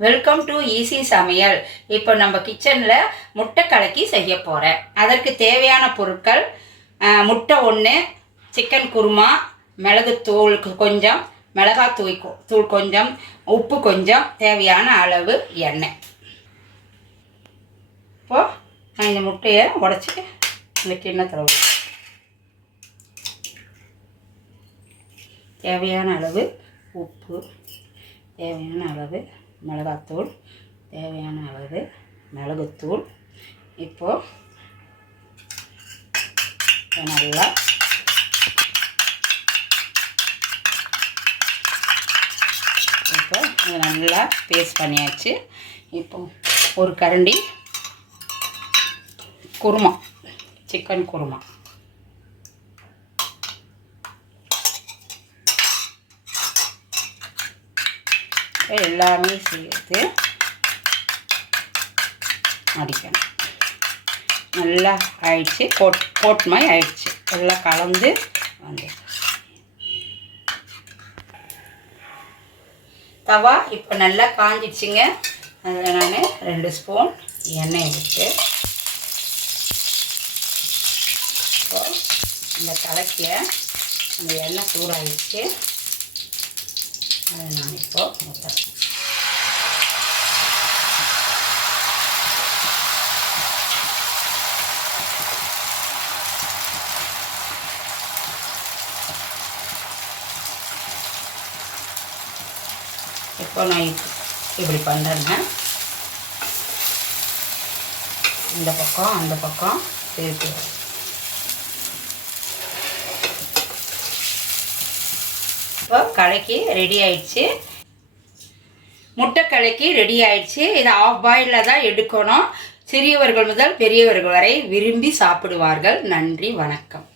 Welcome to easy சமையல் இப்போ நம்ம கிச்சனில் முட்டை கலக்கி செய்ய போகிறேன் அதற்கு தேவையான பொருட்கள் முட்டை ஒன்று சிக்கன் குருமா மிளகுத்தூள் கொஞ்சம் மிளகாத்தூள் தூள் கொஞ்சம் உப்பு கொஞ்சம் தேவையான அளவு எண்ணெய். இப்போது நான் இந்த முட்டையை உடச்சி இந்த கிண்ணத்தில் ஊத்து. தேவையான அளவு உப்பு தேவையான அளவு மிளகாத்தூள் தேவையான அளவு மிளகுத்தூள். இப்போது நல்லா இப்போ இதை நல்லா பேஸ்ட் பண்ணியாச்சு. இப்போ ஒரு கரண்டி குருமா சிக்கன் குருமா. எல்லாமே சேர்த்து அடிக்கணும். நல்லா ஆயிடுச்சு. கோட் கோட் மாதிரி ஆயிடுச்சு. எல்லாம் கலந்து வந்து. தவா இப்போ நல்லா காஞ்சிடுச்சுங்க. அதில் நான் ரெண்டு ஸ்பூன் எண்ணெய் எடுத்து இப்போ இந்த கலக்கிய அந்த எண்ணெய் சூடாகிடுச்சு அதை நான் இப்போ ஊற்றுறேன் இப்போ நான் இப்படி பண்ணுறேங்க இந்த பக்கம் அந்த பக்கம் திருப்பி இப்போ கலக்கி ரெடி ஆயிடுச்சு. முட்டை கலக்கி ரெடி ஆயிடுச்சு. இதை ஆஃப் பாயிலில் தான் எடுக்கணும். சிறியவர்கள் முதல் பெரியவர்கள் வரை விரும்பி சாப்பிடுவார்கள். நன்றி வணக்கம்.